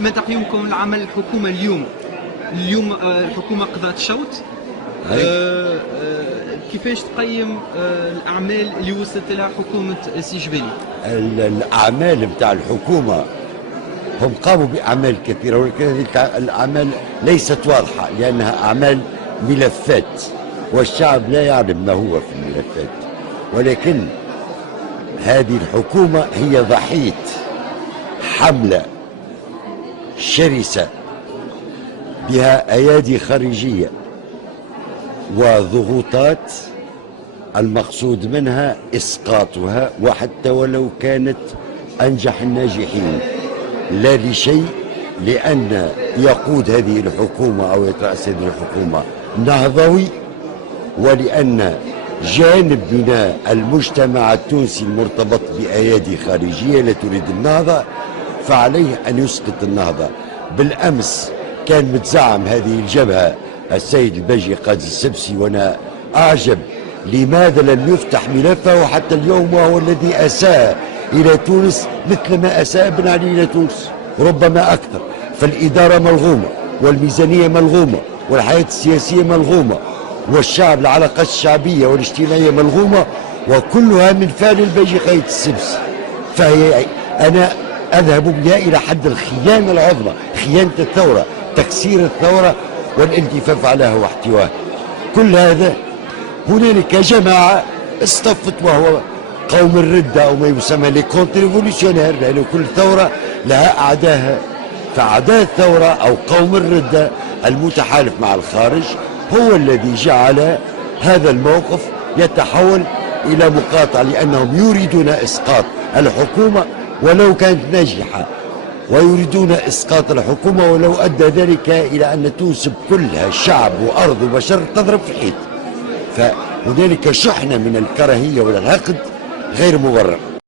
ما تقييمكم لعمل الحكومة اليوم؟ الحكومة قضت شوط. كيفاش تقيم الأعمال اللي وصلت لها حكومة سي جبالي؟ الأعمال نتاع الحكومة هم قاموا بأعمال كثيرة، ولكن هذه الأعمال ليست واضحة لأنها أعمال ملفات، والشعب لا يعلم ما هو في الملفات. ولكن هذه الحكومة هي ضحية حملة شرسة بها أيادي خارجية وضغوطات المقصود منها إسقاطها، وحتى ولو كانت أنجح الناجحين لا لشيء، لأن يقود هذه الحكومة أو يترأس هذه الحكومة نهضوي، ولأن جانب من المجتمع التونسي المرتبط بأيادي خارجية لا تريد النهضة، فعليه أن يسقط النهضة. بالأمس كان متزعم هذه الجبهة السيد الباجي قاضي السبسي، وأنا أعجب لماذا لم يفتح ملفه حتى اليوم، وهو الذي أساء إلى تونس مثل ما أساء بن علي إلى تونس، ربما أكثر. فالإدارة ملغومة، والميزانية ملغومة، والحياة السياسية ملغومة، والشعب العلاقات الشعبية والاجتماعية ملغومة، وكلها من فعل الباجي قايد السبسي. فهي أنا أذهب بها إلى حد الخيانة العظمى، خيانة الثورة، تكسير الثورة والالتفاف عليها واحتواها. كل هذا هنالك جماعة اصطفت، وهو قوم الردة أو ما يسمى لي كونتر ريفولوشنير، لأن كل ثورة لها أعداءها. فأعداء الثورة أو قوم الردة المتحالف مع الخارج هو الذي جعل هذا الموقف يتحول إلى مقاطعة، لأنهم يريدون إسقاط الحكومة ولو كانت ناجحة، ويريدون إسقاط الحكومة ولو أدى ذلك إلى أن تونس كلها شعب وأرض وبشر تضرب في الحيط. فهنالك شحنة من الكراهية والحقد غير مبرر.